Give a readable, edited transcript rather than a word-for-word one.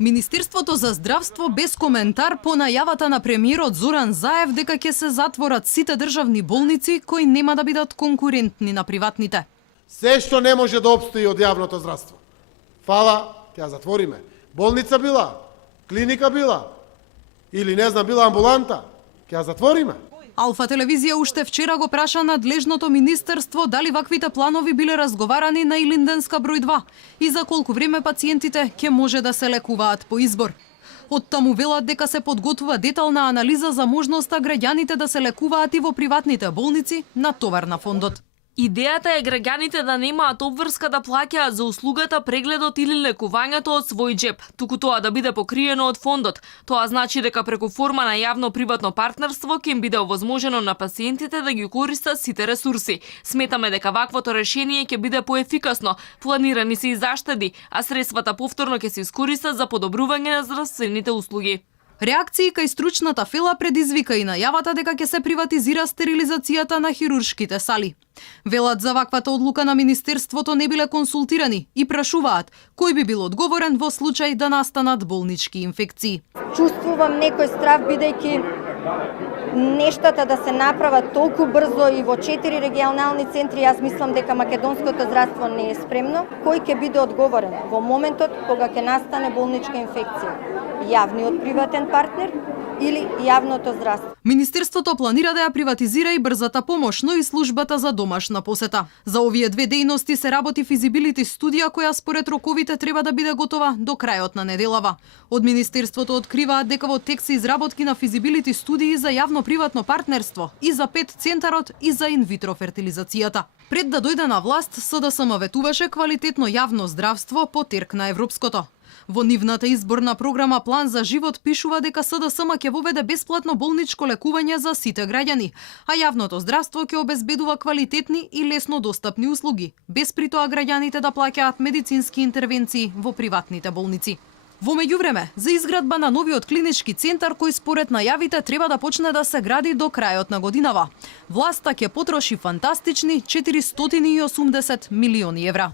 Министерството за здравство без коментар по најавата на премиерот Зоран Заев дека ќе се затворат сите државни болници кои нема да бидат конкурентни на приватните. Се што не може да обстои од јавното здравство. Фала, ќе ја затвориме. Болница била, клиника била, или не знам, била амбуланта, ќе ја затвориме. Алфа телевизија уште вчера го праша надлежното министерство дали ваквите планови биле разговарани на Илинденска број 2 и за колку време пациентите ќе може да се лекуваат по избор. Од таму велат дека се подготвува детална анализа за можноста граѓаните да се лекуваат и во приватните болници на товар на фондот. Идејата е граѓаните да немаат обврска да плаќаат за услугата, прегледот или лекувањето од свој джеб, туку тоа да биде покриено од фондот. Тоа значи дека преку форма на јавно-приватно партнерство ќе им биде овозможено на пациентите да ги користат сите ресурси. Сметаме дека ваквото решение ќе биде поефикасно, планирани се и заштеди, а средствата повторно ќе се искористат за подобрување на здравствените услуги. Реакции кај стручната фела предизвика и најавата дека ќе се приватизира стерилизацијата на хируршките сали. Велат за ваквата одлука на министерството не биле консултирани и прашуваат кој би бил одговорен во случај да настанат болнички инфекции. Чувствувам некој страв бидејќи нештата да се направат толку брзо и во 4 регионални центри, јас мислам дека македонското здравство не е спремно. Кој ќе биде одговорен во моментот кога ќе настане болничка инфекција? Јавниот приватен партнер или јавното здравство? Министерството планира да ја приватизира и брзата помош, но и службата за домашна посета. За овие две дејности се работи физибилити студија која според роковите треба да биде готова до крајот на неделава. Од Министерството откриваат дека во тек се изработки на физибилити студии за јавно-приватно партнерство и за ПЕТ центарот и за инвитро фертилизацијата. Пред да дојде на власт, СДСМ ветуваше квалитетно јавно здравство по терк на европското. Во нивната изборна програма План за живот пишува дека СДСМ ќе воведе бесплатно болничко лекување за сите граѓани, а јавното здравство ќе обезбедува квалитетни и лесно достапни услуги, без при тоа граѓаните да плаќаат медицински интервенции во приватните болници. Во меѓувреме, за изградба на новиот клинички центар кој според најавите треба да почне да се гради до крајот на годинава, власта ќе потроши фантастични 480 милиони евра.